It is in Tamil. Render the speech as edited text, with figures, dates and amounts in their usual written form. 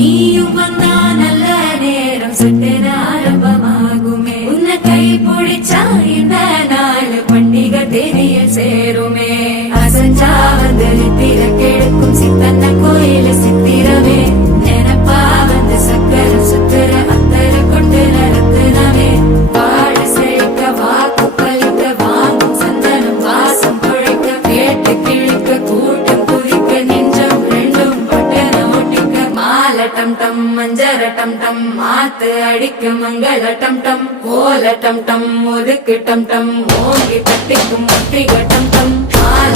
நீயும் வந்தா நல்ல நேரம் சட்டென ஆரம்பமாகுமே உன்னை கை பிடிச்சா இந்த நாள் பண்டிகை தெரிய சேருமே அசஞ்சா வந்து நித்திர கெடுக்கும் சித்தன்ன கோயில சித்திரமே நினப்பா வந்து சக்கர சுத்திர அத்தர கொண்டு நடத்துனவே வாழ செழிக்க வாக்கு பலிக்க வாங்கும் சந்தனம் வாசம் குழைக்க கேட்டு கிழிக்க கூட்டம் குதிக்க நெஞ்சம் ரெண்டும் பட்டன ஒட்டிக்க மால டம் டம் மஞ்சர டம் டம் மாத்து அடிக்க மங்கள டம் டம் ஓல டம் டம் ஒதுக்கு டம் டம் ஓங்கி கட்டிக்கும் முட்டிக டம் டம் மால